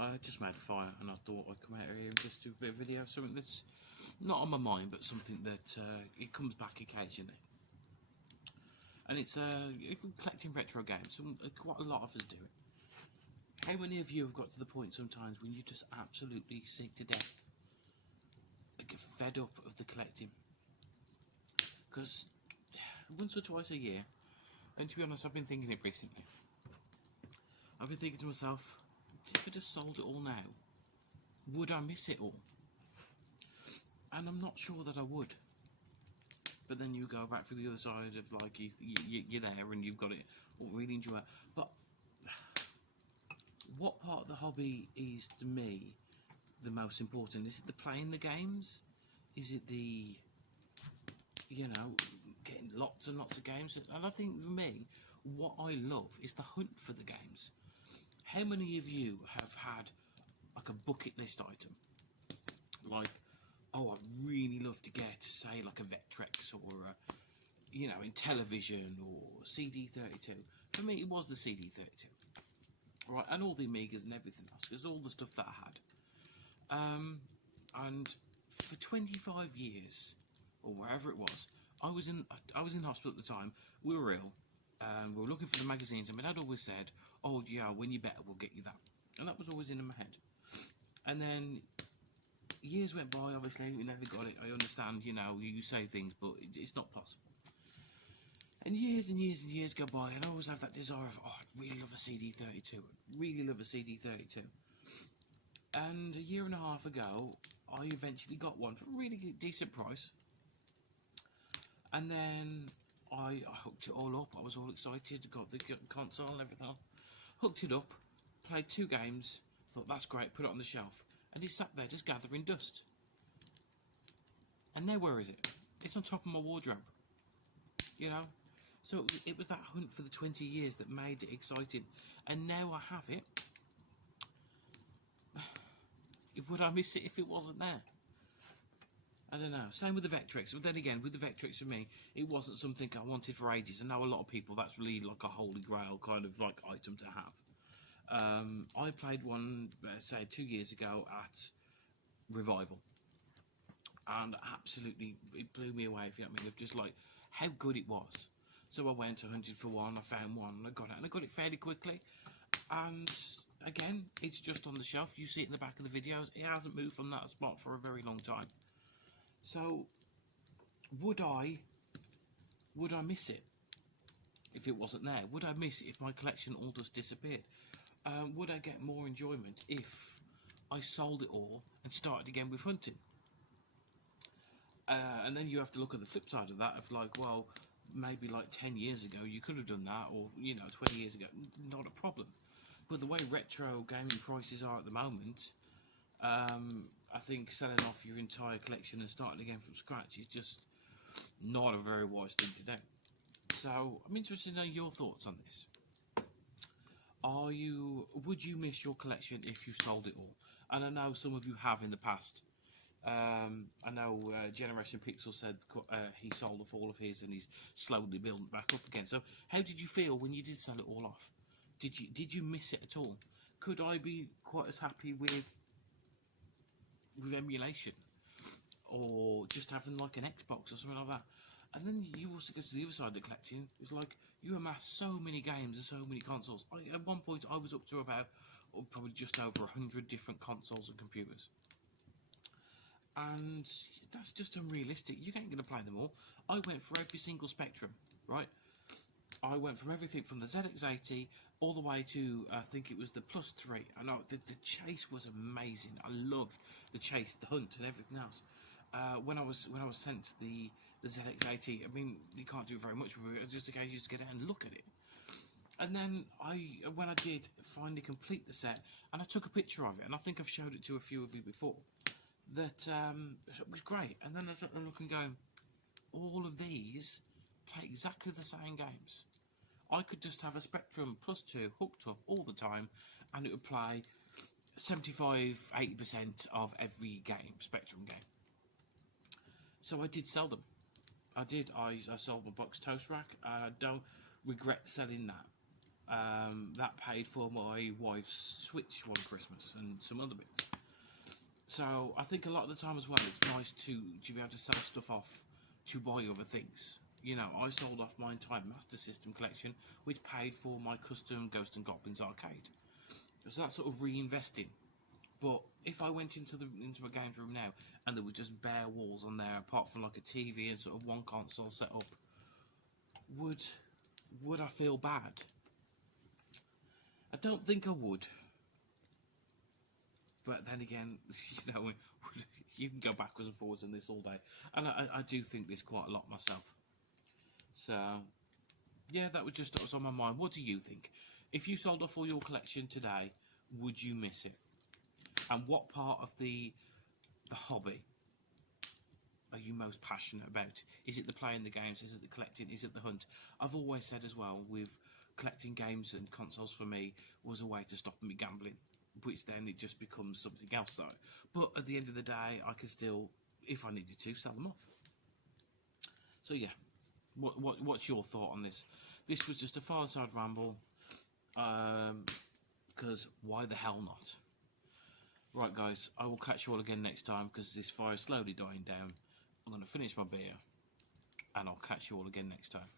I just made a fire and I thought I'd come out here and just do a bit of video, something that's not on my mind, but something that it comes back occasionally. And it's collecting retro games. Quite a lot of us do it. How many of you have got to the point sometimes when you just absolutely sick to death, get fed up of the collecting? Because once or twice a year, and to be honest, I've been thinking it recently. I've been thinking to myself, if I just sold it all now, would I miss it all? And I'm not sure that I would. But then you go back to the other side of like you're there and you've got it, or really enjoy it. But what part of the hobby is to me the most important? Is it the playing the games? Is it the, you know, getting lots and lots of games? And I think for me, what I love is the hunt for the games. How many of you have had like a bucket list item? Like, oh, I'd really love to get, say, like a Vectrex or a, you know, in television or CD32. For me, it was the CD32. Right, and all the Amigas and everything else, because all the stuff that I had. And for 25 years, or wherever it was, I was in hospital at the time. We were ill, and we were looking for the magazines, and my dad always said, "Oh yeah, when you're better, we'll get you that," and that was always in my head. And then years went by. Obviously, we never got it. I understand, you know, you say things, but it's not possible. And years and years and years go by, and I always have that desire of, oh, I'd really love a CD32. I'd really love a CD32. And a year and a half ago, I eventually got one for a really decent price. And then I hooked it all up. I was all excited, got the console and everything. Hooked it up, played 2 games, thought that's great, put it on the shelf. And it sat there just gathering dust. And now where is it? It's on top of my wardrobe. You know? So it was that hunt for the 20 years that made it exciting. And now I have it. Would I miss it if it wasn't there? I don't know. Same with the Vectrex. But then again, with the Vectrex for me, it wasn't something I wanted for ages. And now a lot of people, that's really like a holy grail kind of like item to have. I played one, say, 2 years ago at Revival. And absolutely, it blew me away, if you know what I mean, of just like how good it was. So I went, I hunted for one, I found one, and I got it. And I got it fairly quickly. And again, it's just on the shelf. You see it in the back of the videos. It hasn't moved from that spot for a very long time. So, would I miss it if it wasn't there? Would I miss it if my collection all just disappeared? Would I get more enjoyment if I sold it all and started again with hunting? And then you have to look at the flip side of that, of like, well, maybe like 10 years ago you could have done that, or, you know, 20 years ago, not a problem. But the way retro gaming prices are at the moment, I think selling off your entire collection and starting again from scratch is just not a very wise thing to do. So I'm interested to know your thoughts on this. Would you miss your collection if you sold it all? And I know some of you have in the past. I know Generation Pixel said he sold off all of his and he's slowly building back up again. So how did you feel when you did sell it all off? Did you miss it at all? Could I be quite as happy with emulation, or just having like an Xbox or something like that? And then you also go to the other side of the collecting. It's like you amass so many games and so many consoles. At one point I was up to about probably just over 100 different consoles and computers. And that's just unrealistic. You ain't going to play them all. I went for every single spectrum, right? I went from everything from the ZX80 all the way to, I think it was the Plus 3. I know the chase was amazing. I loved the chase, the hunt, and everything else. When I was sent the ZX80, I mean, you can't do very much with it. Just in case you just get out and look at it. And then when I did finally complete the set, and I took a picture of it, and I think I've showed it to a few of you before, that it was great. And then I look and go, all of these play exactly the same games. I could just have a Spectrum Plus 2 hooked up all the time, and it would play 75-80% of every game, Spectrum game. So I did sell them. I did. I sold my box toast rack. I don't regret selling that. That paid for my wife's Switch one Christmas and some other bits. So I think a lot of the time as well, it's nice to be able to sell stuff off to buy other things. You know, I sold off my entire Master System collection, which paid for my custom Ghosts and Goblins arcade. So that's sort of reinvesting. But if I went into a games room now and there were just bare walls on there, apart from like a TV and sort of one console set up, would I feel bad? I don't think I would. But then again, you know, you can go backwards and forwards in this all day, and I do think this quite a lot myself. So yeah, that was just what was on my mind. What do you think? If you sold off all your collection today, would you miss it? And what part of the hobby are you most passionate about? Is it the playing the games? Is it the collecting? Is it the hunt? I've always said as well, with collecting games and consoles for me was a way to stop me gambling, which then it just becomes something else. So, but at the end of the day, I can still, if I needed to, sell them off. So yeah, what's your thought on this? This was just a Fireside Ramble, because why the hell not? Right guys, I will catch you all again next time, because this fire is slowly dying down. I'm going to finish my beer, and I'll catch you all again next time.